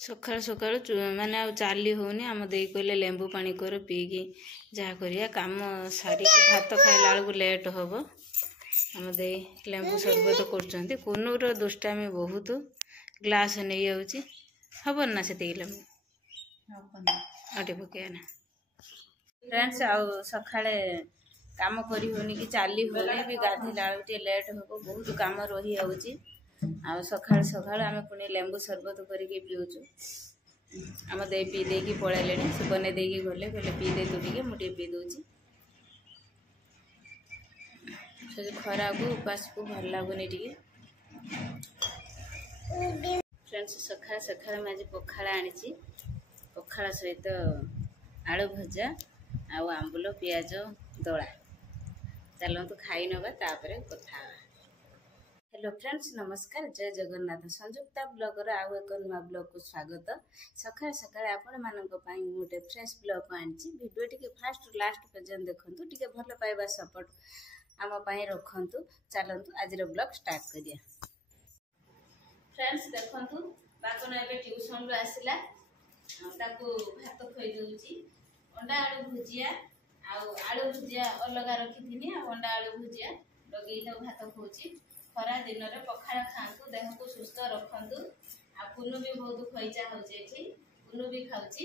सकाल सकाल माने आ चली होनी आम दे कहले लेंबू पानी कर पीकी जहाँ करिया काम सारिकी भात खाइला बेलू लेट हम आम दे लेंबू सरबत कर कुनूर दुष्टामी बहुत ग्लास नहीं जाऊँगी हबन ना से लेंबू अटे पकेना फ्रेंड्स आउ सकाଳେ काम करी होनी कि चली होनी भी गाधेला बेलू लेट हम बहुत काम रही जाऊँगी आ सकाल सकाल आम पुणी लेंबू सरबत करके पीऊचु आम दे पी देकी पलैले से बने देकी गले कहले पी दे तू टे मुझे पी दूची खरा को उपास को भल लगुनि टे फ्रेंड्स सकाल सकाल मैं आज पखाड़ आनी पखाड़ सहित आलू भजा आउ आंबुल पियाज दला चलतु खाई नवा तापर कथा हेलो फ्रेंड्स नमस्कार जय जगन्नाथ संयुक्ता ब्लॉगर आउ एक नुआ ब्लॉग को स्वागत सकाल सकाल आपण मानक पई गोटे फ्रेश ब्लॉग आनी वीडियो टी फास्ट लास्ट पर्यंत देखंतु टी भल पाइबा सपोर्ट आम पई रखंतु चलंतु आज ब्लॉग स्टार्ट करिया फ्रेंड्स देखंतु बाकन एबे ट्यूशन रो आसिला ताकू भात खई दउची अंडा आलू भुजिया आलू भुजिया अलग रखी अंडा आलू भुजिया लगे भात खाऊची खरा दिन में पखाड़ खातु देह को सुस्थ रखु आ कुनु भी बहुत खईचा हो कुनु भी खाऊची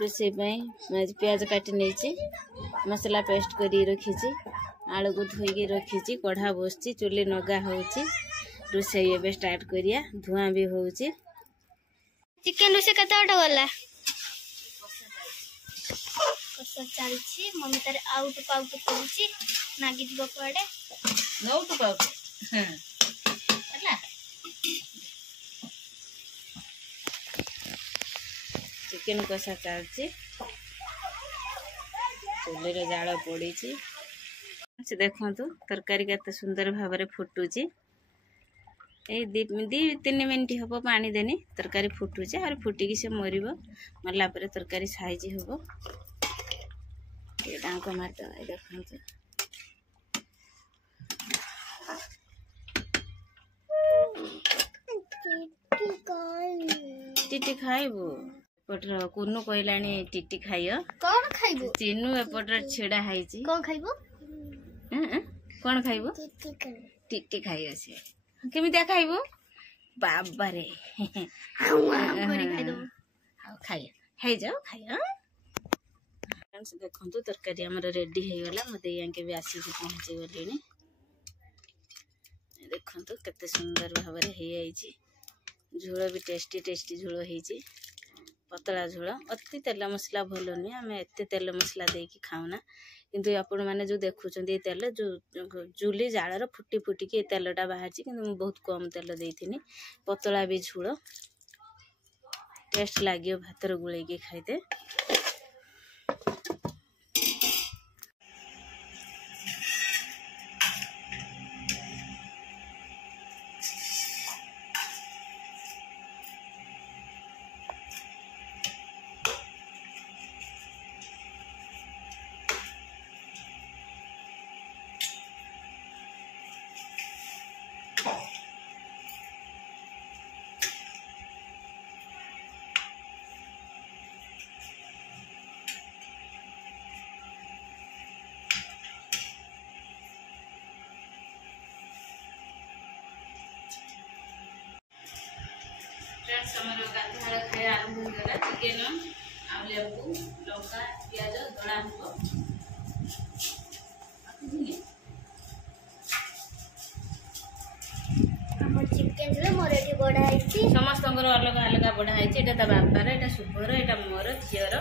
रोसे मैं प्याज काटी नहीं मसला पेस्ट करी रखी आलू को धोईकी रखी कढ़ा बसची चुली नगा होची रोसे ये स्टार्ट करिया धुआं भी होची चिकन रोसे कते बटा गला कसा चलछि मम्मी तारे आउट पाउट करूछि नागी दिबो पड़े नौट पाउट हला चिकन कसा चलछि चुली रे जाळ पड़ीछि से देखंतु तरकारी केते सुंदर भाबरे फुटुछि ए दी 3 मिनिट हम पानी देनी तरकारी फुटुचे और फुटिकी से मरब मरला पर तरकारी साइज हम ये डांक मारद देखो टीटी खाइबू एपटर कुनु कहलानी टीटी खाइ कौन खाइबू चिन्नू एपटर छिड़ा हाइची कौन खाइबू कौन खाइबू टीटी खाइ अछि केमी खाइबू बाबा रे खाई जाओ खाई देखो तरकारी आमर रेडी हो गला मत भी आसिक पहुँची गले देखो केते सुंदर भाव झोल भी टेस्टी टेस्टी झोल हो पतला झोल अति तेल मसला भल नुहे आम एत तेल मसला देकी खाऊना किंतु आपण मैंने जो देखुं तेल जो चुली जालर फुटी फुटिकी तेलटा बाहर कि बहुत कम तेल देती पतला भी झोल टेस्ट लगे भातर गुलैकी खाइते गाधुआ खाया आरंभ होगा चिकेन आ लेंबू लंका पियाज दड़ा हम चिकेन मोर ये बड़ा है समस्त अलग अलग बड़ा है बापार एटा शुभर एटा मोर झीर